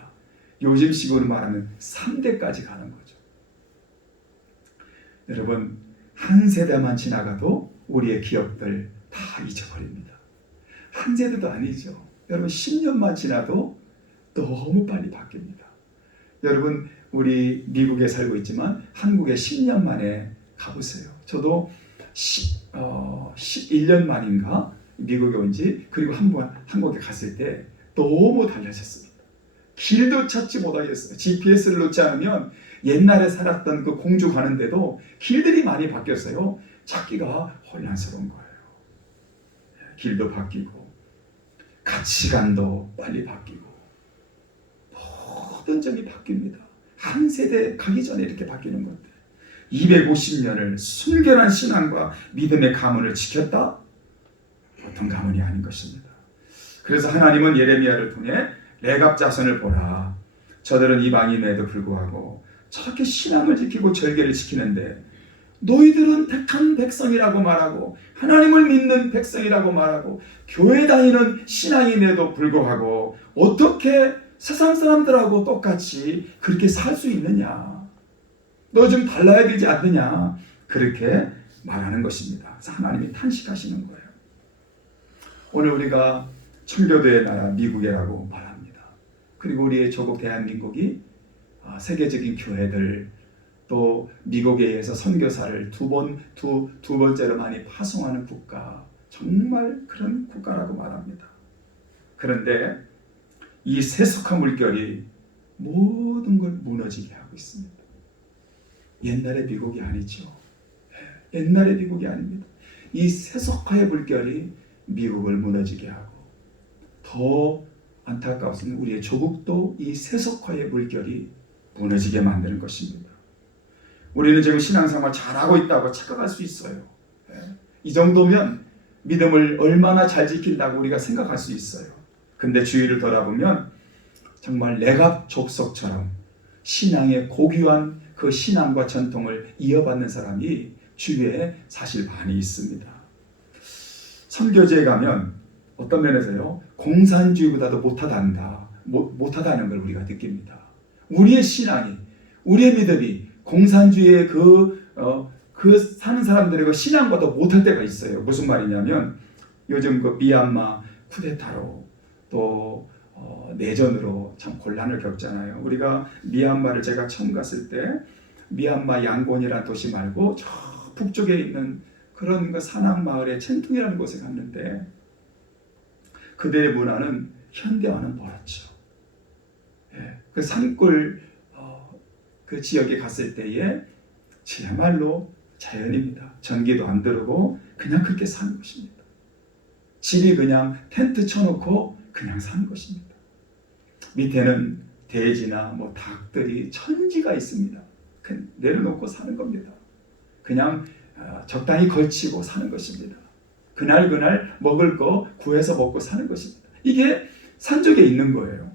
요즘식으로 말하면 3대까지 가는 거죠. 여러분, 한 세대만 지나가도 우리의 기억들 다 잊어버립니다. 한 세대도 아니죠. 여러분, 10년만 지나도 너무 빨리 바뀝니다. 여러분, 우리 미국에 살고 있지만 한국에 10년 만에 가보세요. 저도 11년 만인가 미국에 온지, 그리고 한국에 갔을 때 너무 달라졌습니다. 길도 찾지 못하겠어요. GPS를 놓지 않으면 옛날에 살았던 그 공주 가는데도 길들이 많이 바뀌었어요. 찾기가 혼란스러운 거예요. 길도 바뀌고 가치관도 빨리 바뀌고 모든 점이 바뀝니다. 한 세대 가기 전에 이렇게 바뀌는 것들. 250년을 순결한 신앙과 믿음의 가문을 지켰다? 보통 가문이 아닌 것입니다. 그래서 하나님은 예레미야를 통해 레갑 자손을 보라. 저들은 이방인에도 불구하고 저렇게 신앙을 지키고 절개를 지키는데 너희들은 택한 백성이라고 말하고 하나님을 믿는 백성이라고 말하고 교회 다니는 신앙인에도 불구하고 어떻게 세상 사람들하고 똑같이 그렇게 살 수 있느냐. 너 좀 달라야 되지 않느냐. 그렇게 말하는 것입니다. 그래서 하나님이 탄식하시는 거예요. 오늘 우리가 청교도의 나라 미국이라고 말합니다. 그리고 우리의 조국 대한민국이 세계적인 교회들, 또 미국에 의해서 선교사를 두 번째로 많이 파송하는 국가, 정말 그런 국가라고 말합니다. 그런데 이 세속화 물결이 모든 걸 무너지게 하고 있습니다. 옛날의 미국이 아니죠. 옛날의 미국이 아닙니다. 이 세속화의 물결이 미국을 무너지게 하고, 더 안타까웠으면 우리의 조국도 이 세속화의 물결이 무너지게 만드는 것입니다. 우리는 지금 신앙생활 잘하고 있다고 착각할 수 있어요. 이 정도면 믿음을 얼마나 잘 지킨다고 우리가 생각할 수 있어요. 근데 주위를 돌아보면 정말 레갑 족속처럼 신앙의 고귀한 그 신앙과 전통을 이어받는 사람이 주위에 사실 많이 있습니다. 선교지에 가면 어떤 면에서요, 공산주의보다도 못하다는 걸 우리가 느낍니다. 우리의 신앙이, 우리의 믿음이 공산주의의 그 사는 사람들의 그 신앙보다 못할 때가 있어요. 무슨 말이냐면 요즘 그 미얀마 쿠데타로 또 내전으로 참 곤란을 겪잖아요. 우리가 미얀마를 제가 처음 갔을 때 미얀마 양곤이라는 도시 말고 저 북쪽에 있는 그런 그 산악 마을의 첸퉁이라는 곳에 갔는데 그들의 문화는 현대와는 멀었죠. 예, 그 산골 그 지역에 갔을 때에 정말로 자연입니다. 전기도 안 들어오고 그냥 그렇게 사는 것입니다. 집이 그냥 텐트 쳐놓고 그냥 사는 것입니다. 밑에는 돼지나 뭐 닭들이 천지가 있습니다. 그냥 내려놓고 사는 겁니다. 그냥 적당히 걸치고 사는 것입니다. 그날 먹을 거 구해서 먹고 사는 것입니다. 이게 산적에 있는 거예요.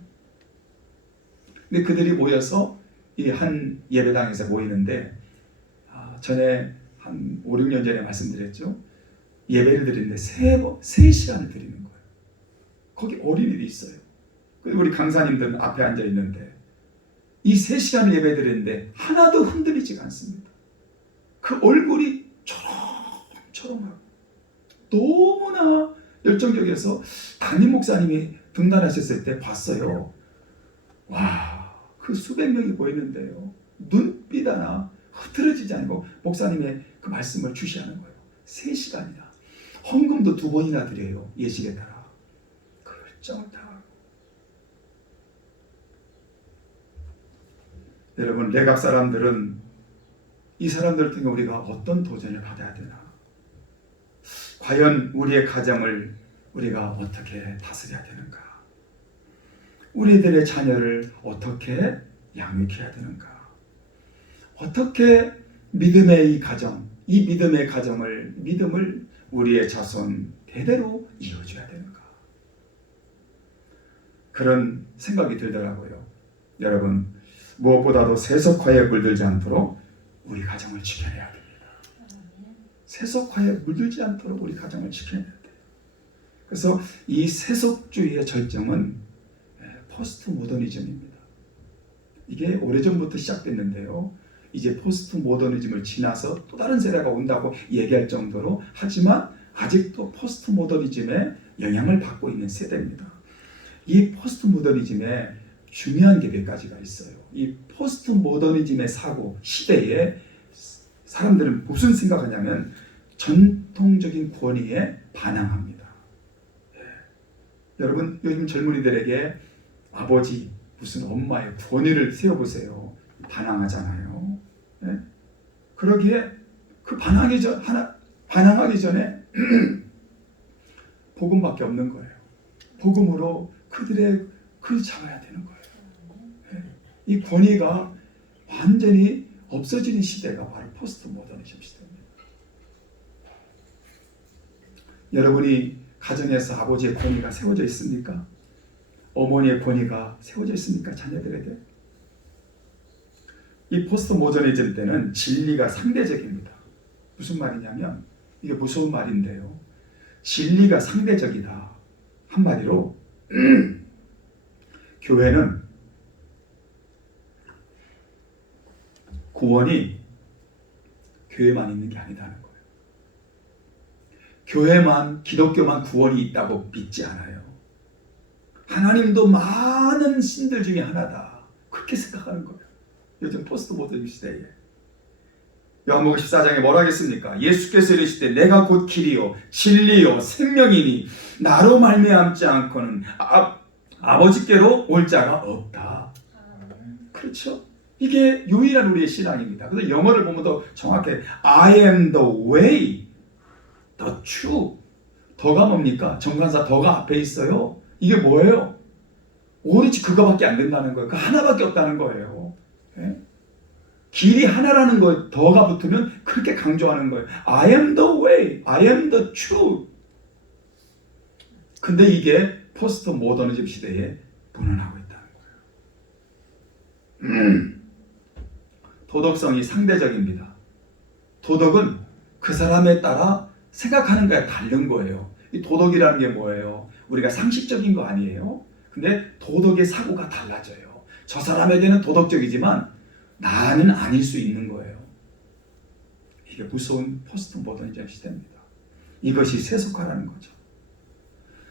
근데 그들이 모여서 이 한 예배당에서 모이는데 전에 한 5, 6년 전에 말씀드렸죠. 예배를 드리는데 3시간을 드리는 거예요. 거기 어린이들이 있어요. 우리 강사님들은 앞에 앉아 있는데 이 3시간을 예배 드리는데 하나도 흔들리지가 않습니다. 그 얼굴이 초롱초롱하고 너무나 열정적이어서 담임 목사님이 등단하셨을 때 봤어요. 와, 그 수백 명이 보이는데요. 눈빛 하나 흐트러지지 않고 목사님의 그 말씀을 주시하는 거예요. 3시간이나. 헌금도 2번이나 드려요. 예식에 따라. 그 열정을 다. 여러분, 레갑 사람들은 이 사람들을 통해 우리가 어떤 도전을 받아야 되나? 과연 우리의 가정을 우리가 어떻게 다스려야 되는가? 우리들의 자녀를 어떻게 양육해야 되는가? 어떻게 믿음의 이 가정, 이 믿음의 가정을, 믿음을 우리의 자손 대대로 이어줘야 되는가? 그런 생각이 들더라고요. 여러분, 무엇보다도 세속화에 물들지 않도록 우리 가정을 지켜내야 됩니다. 세속화에 물들지 않도록 우리 가정을 지켜내야 돼요. 그래서 이 세속주의의 절정은 포스트 모더니즘입니다. 이게 오래전부터 시작됐는데요. 이제 포스트 모더니즘을 지나서 또 다른 세대가 온다고 얘기할 정도로, 하지만 아직도 포스트 모더니즘의 영향을 받고 있는 세대입니다. 이 포스트 모더니즘에 중요한 게 몇 가지가 있어요. 이 포스트 모더니즘의 사고 시대에 사람들은 무슨 생각하냐면 전통적인 권위에 반항합니다. 여러분, 요즘 젊은이들에게 아버지, 무슨 엄마의 권위를 세워보세요. 반항하잖아요. 예? 그러기에 그 반항하기 전에 복음밖에 없는 거예요. 복음으로 그들의 그를 잡아야 되는 거예요. 예? 이 권위가 완전히 없어지는 시대가 바로 포스트 모더니즘 시대입니다. 여러분이 가정에서 아버지의 권위가 세워져 있습니까? 어머니의 권위가 세워져 있습니까? 자녀들에게. 이 포스트 모더니즘 때는 진리가 상대적입니다. 무슨 말이냐면 이게 무서운 말인데요. 진리가 상대적이다. 한마디로 교회는 구원이 교회만 있는 게 아니다는 거예요. 교회만, 기독교만 구원이 있다고 믿지 않아요. 하나님도 많은 신들 중에 하나다. 그렇게 생각하는 거예요. 요즘 포스트 모더니즘 시대에. 요한복음 14장에 뭐라 하겠습니까? 예수께서 이르시되 내가 곧 길이요 진리요 생명이니 나로 말미암지 않고는 아버지께로 올 자가 없다. 그렇죠? 이게 유일한 우리의 신앙입니다. 그래서 영어를 보면 더 정확해. I am the way, the truth. 더가 뭡니까? 정관사 더가 앞에 있어요. 이게 뭐예요? 오로지 그거밖에 안 된다는 거예요. 그 하나밖에 없다는 거예요. 네? 길이 하나라는 거 더가 붙으면 그렇게 강조하는 거예요. I am the way, I am the truth. 근데 이게 포스트 모더니즘 시대에 분원하고 있다는 거예요. 도덕성이 상대적입니다. 도덕은 그 사람에 따라 생각하는 거에 다른 거예요. 이 도덕이라는 게 뭐예요? 우리가 상식적인 거 아니에요? 근데 도덕의 사고가 달라져요. 저 사람에게는 도덕적이지만 나는 아닐 수 있는 거예요. 이게 무서운 포스트 모더니즘 시대입니다. 이것이 세속화라는 거죠.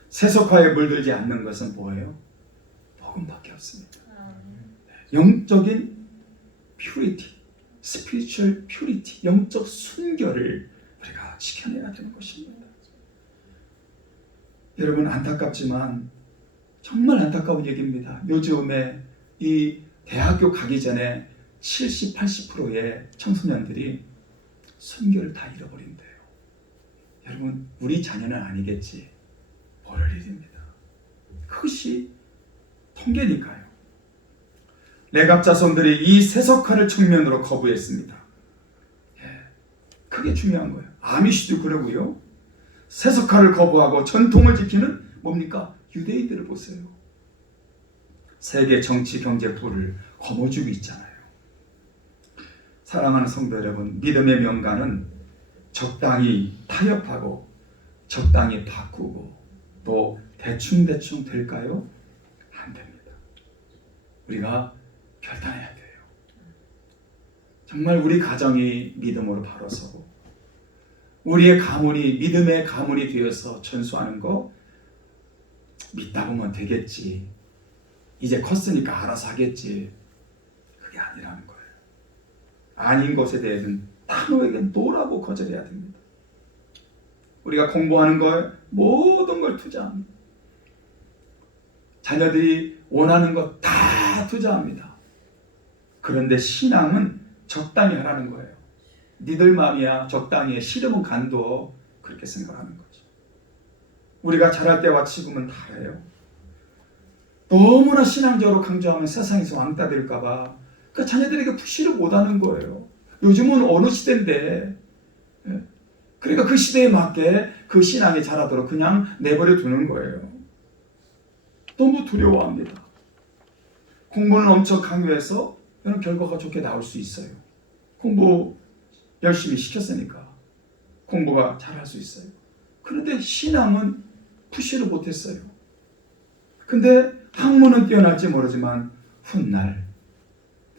세속화에 물들지 않는 것은 뭐예요? 복음밖에 없습니다. 영적인 퓨리티, 스피리추얼 퓨리티, 영적 순결을 우리가 지켜내야 되는 것입니다. 여러분, 안타깝지만 정말 안타까운 얘기입니다. 요즘에 이 대학교 가기 전에 70, 80%의 청소년들이 순결을 다 잃어버린대요. 여러분, 우리 자녀는 아니겠지. 모를 일입니다. 그것이 통계니까요. 레갑 자손들이 이 세속화를 측면으로 거부했습니다. 그게 중요한 거예요. 아미시도 그러고요. 세속화를 거부하고 전통을 지키는 뭡니까? 유대인들을 보세요. 세계 정치 경제 부를 거머쥐고 있잖아요. 사랑하는 성도 여러분, 믿음의 명가는 적당히 타협하고 적당히 바꾸고 또 대충대충 될까요? 안 됩니다. 우리가 결단해야 돼요. 정말 우리 가정이 믿음으로 바로 서고 우리의 가문이 믿음의 가문이 되어서 전수하는 거 믿다 보면 되겠지. 이제 컸으니까 알아서 하겠지. 그게 아니라는 거예요. 아닌 것에 대해서는 단호하게 노라고 거절해야 됩니다. 우리가 공부하는 걸 모든 걸 투자합니다. 자녀들이 원하는 것 다 투자합니다. 그런데 신앙은 적당히 하라는 거예요. 니들 마음이야. 적당히 해. 싫으면 간둬. 그렇게 생각하는 거죠. 우리가 잘할 때와 지금은 다르요. 너무나 신앙적으로 강조하면 세상에서 왕따 될까 봐 그 자녀들에게 푸시를 못하는 거예요. 요즘은 어느 시대인데 그러니까 그 시대에 맞게 그 신앙이 자라도록 그냥 내버려 두는 거예요. 너무 두려워합니다. 공부는 엄청 강요해서 그런 결과가 좋게 나올 수 있어요. 공부 열심히 시켰으니까 공부가 잘할 수 있어요. 그런데 신앙은 푸시를 못했어요. 근데 학문은 뛰어날지 모르지만 훗날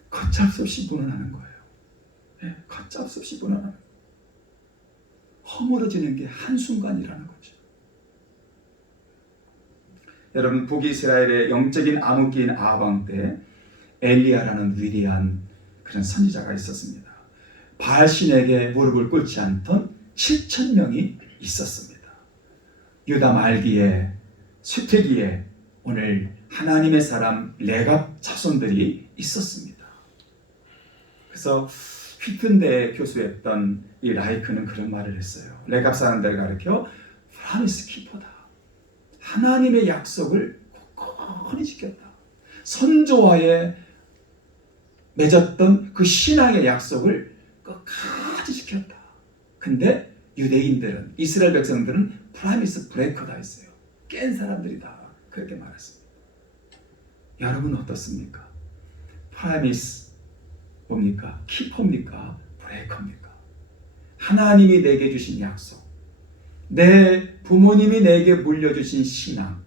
걷잡 수 없이 무너나는 거예요. 걷잡 수 없이 무너나는 거예요. 허물어지는 게 한순간이라는 거죠. 여러분, 북이스라엘의 영적인 암흑기인 아방 때 엘리야라는 위대한 그런 선지자가 있었습니다. 바알신에게 무릎을 꿇지 않던 7,000명이 있었습니다. 유다 말기에 쇠퇴기에 오늘 하나님의 사람 레갑 자손들이 있었습니다. 그래서 휘튼대 교수였던 이 라이크는 그런 말을 했어요. 레갑 사람들을 가르쳐 프라미스 키퍼다. 하나님의 약속을 굳건히 지켰다. 선조와의 맺었던 그 신앙의 약속을 끝까지 지켰다. 근데 유대인들은, 이스라엘 백성들은 프라미스 브레이커다 했어요. 깬 사람들이다. 그렇게 말했습니다. 여러분 어떻습니까? 프라미스 뭡니까? 키퍼입니까? 브레이커입니까? 하나님이 내게 주신 약속, 내 부모님이 내게 물려주신 신앙,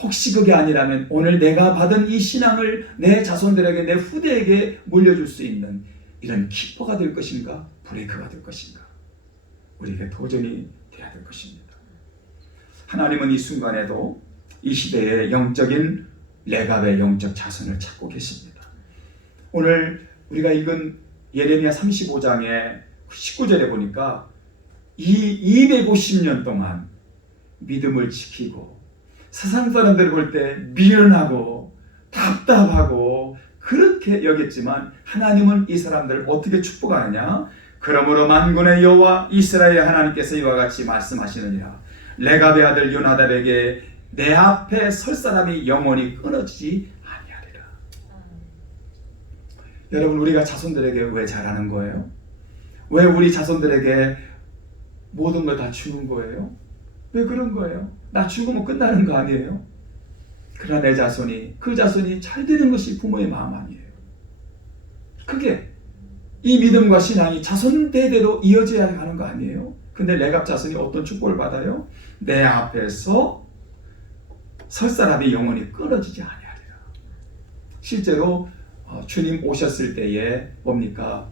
혹시 그게 아니라면 오늘 내가 받은 이 신앙을 내 자손들에게, 내 후대에게 물려줄 수 있는 이런 키퍼가 될 것인가? 브레이커가 될 것인가? 우리에게 도전이 돼야 될 것입니다. 하나님은 이 순간에도 이 시대의 영적인 레갑의 영적 자손을 찾고 계십니다. 오늘 우리가 읽은 예레미야 35장의 19절에 보니까 이 250년 동안 믿음을 지키고 세상 사람들을 볼 때 미련하고 답답하고 그렇게 여겼지만 하나님은 이 사람들을 어떻게 축복하느냐? 그러므로 만군의 여호와 이스라엘 하나님께서 이와 같이 말씀하시느니라. 레갑의 아들 요나답에게 내 앞에 설 사람이 영원히 끊어지지 아니하리라. 여러분, 우리가 자손들에게 왜 잘하는 거예요? 왜 우리 자손들에게 모든 걸 다 주는 거예요? 왜 그런 거예요? 나 죽으면 끝나는 거 아니에요? 그러나 내 자손이, 그 자손이 잘 되는 것이 부모의 마음 아니에요. 그게 이 믿음과 신앙이 자손 대대로 이어져야 하는 거 아니에요? 근데 레갑 자손이 어떤 축복을 받아요? 내 앞에서 설 사람이 영원히 끊어지지 아니하리라. 실제로 주님 오셨을 때에 뭡니까?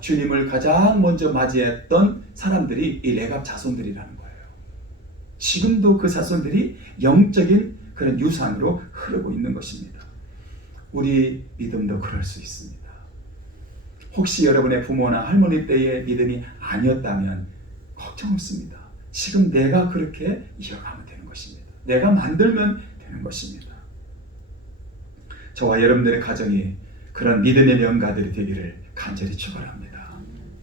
주님을 가장 먼저 맞이했던 사람들이 이 레갑 자손들이라는 거예요. 지금도 그 자손들이 영적인 그런 유산으로 흐르고 있는 것입니다. 우리 믿음도 그럴 수 있습니다. 혹시 여러분의 부모나 할머니 때의 믿음이 아니었다면 걱정 없습니다. 지금 내가 그렇게 이어가면 되는 것입니다. 내가 만들면 되는 것입니다. 저와 여러분들의 가정이 그런 믿음의 명가들이 되기를 간절히 축원합니다.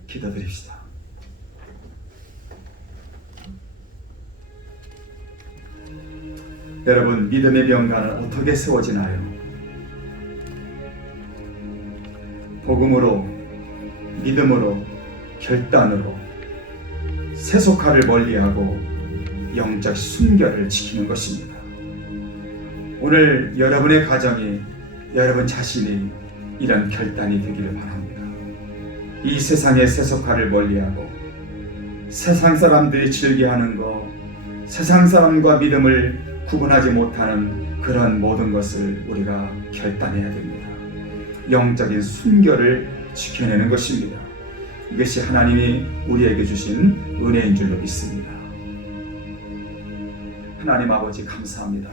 기도드립시다. 여러분, 믿음의 명가는 어떻게 세워지나요? 복음으로, 믿음으로, 결단으로, 세속화를 멀리하고 영적 순결을 지키는 것입니다. 오늘 여러분의 가정이, 여러분 자신이 이런 결단이 되기를 바랍니다. 이 세상의 세속화를 멀리하고 세상 사람들이 즐겨하는 것, 세상 사람과 믿음을 구분하지 못하는 그런 모든 것을 우리가 결단해야 됩니다. 영적인 순결을 지켜내는 것입니다. 이것이 하나님이 우리에게 주신 은혜인 줄로 믿습니다. 하나님 아버지 감사합니다.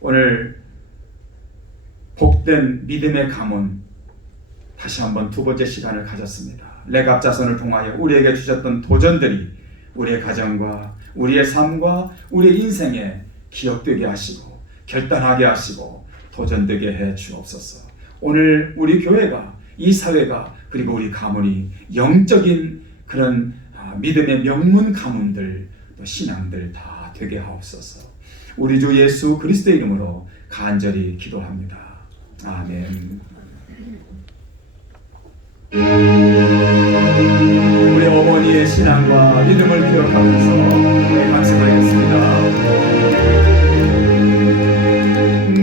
오늘 복된 믿음의 가문 다시 한번 두 번째 시간을 가졌습니다. 레갑 자손을 통하여 우리에게 주셨던 도전들이 우리의 가정과 우리의 삶과 우리의 인생에 기억되게 하시고 결단하게 하시고 도전되게 해 주옵소서. 오늘 우리 교회가, 이 사회가, 그리고 우리 가문이 영적인 그런 믿음의 명문 가문들, 또 신앙들 다 되게 하옵소서. 우리 주 예수 그리스도의 이름으로 간절히 기도합니다. 아멘. 우리 어머니의 신앙과 믿음을 기억하면서 우리 감사드리겠습니다.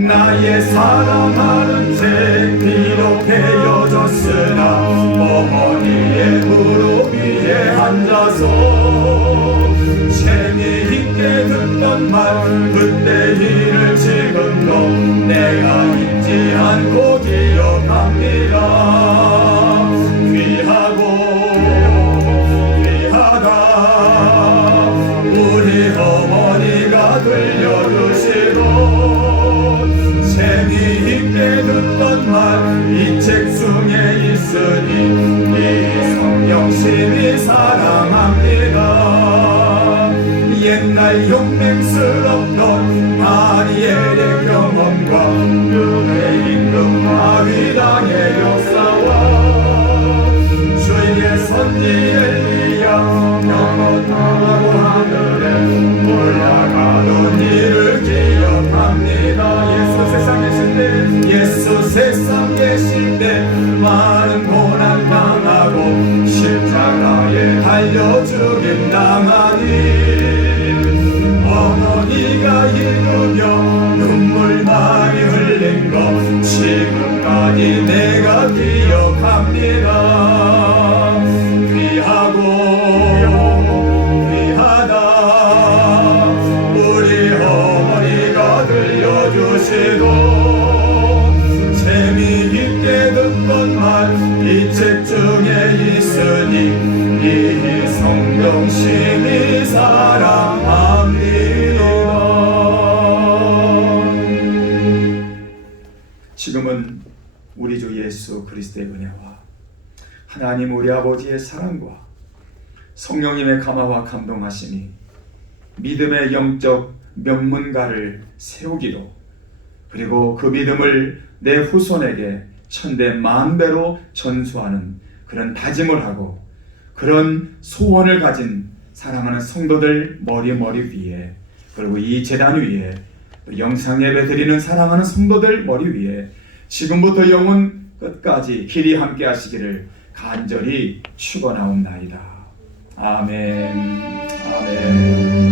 나의 사랑하는 책 비록 헤어졌으나 어머니의 무릎 위에 앉아서 재미있게 듣던 말 그때 일을 지금도 내가 잊지 않고 기억합니다. 귀하다 우리 어머니가 들려주시고 재미있게 듣던 말 이 책 중에 있으니 이 성령심이 사랑합니다. 옛날 용맹스럽던 다니엘의 경험과 그의 임금 다윗왕의 역사와 주의 선지 엘리야 영원하고 하늘에 올라가던 일을 기억합니다. 예수 세상 계실 때 많은 고난 당하고 십자가에 달려 죽임 당하니 어머니가 읽으며 눈물 많이 흘린 것 지금까지 내가 기억합니다. 귀하고 귀하다 우리 어머니가 들려주시고 재미있게 듣던 말 이 책 중에 있으니 이 성령심이 사랑합니다. 지금은 우리 주 예수 그리스도의 은혜와 하나님 우리 아버지의 사랑과 성령님의 감화와 감동하심이 믿음의 영적 명문가를 세우기도 그리고 그 믿음을 내 후손에게 천대 만배로 전수하는 그런 다짐을 하고 그런 소원을 가진 사랑하는 성도들 머리 위에 그리고 이 제단 위에 또 영상 예배 드리는 사랑하는 성도들 머리 위에 지금부터 영원 끝까지 길이 함께 하시기를 간절히 축원하옵나이다. 아멘. 아멘.